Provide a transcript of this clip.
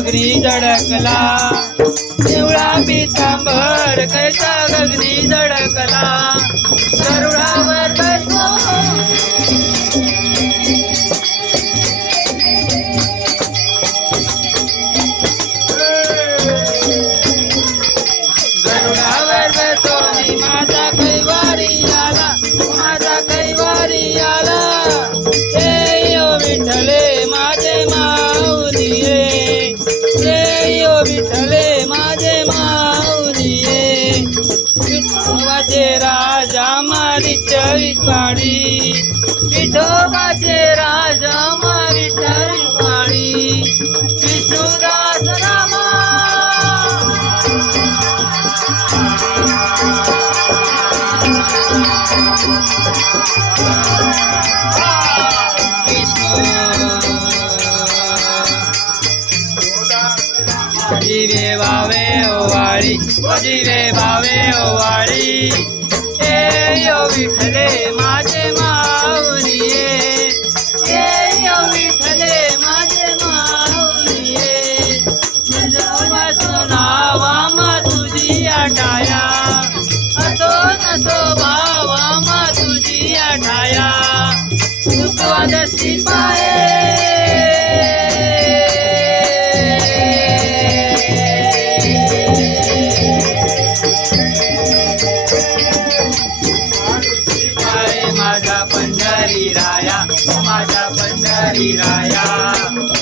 गगनी धडकला, पिवळा पितांबर कैसा गगनी धडकला, गरुडावर बसलो गरुडावर बसोनी माझा कैवारी आला, माझा कैवारी आला, हे यो विठ्ठले माझे माऊली रे, हे यो विठ्ठले माझे माऊली रे, विठोबाचे राजा मारी चळीपाडी, विठोबाचे राजा मारी चळीपाडी, विष्णुदास रामा जीवे भावे ओवाळी, जीवे भावे ओवाळी, हे यो विठ्ठले माझे माऊली हे यो विठ्ठले माझे माऊली नावा मा तुझी आठाया, असो नसो भावा मा तुझी आठाया, सुखवादशी पाये माझा पंढरी राया, माझा पंढरी राया.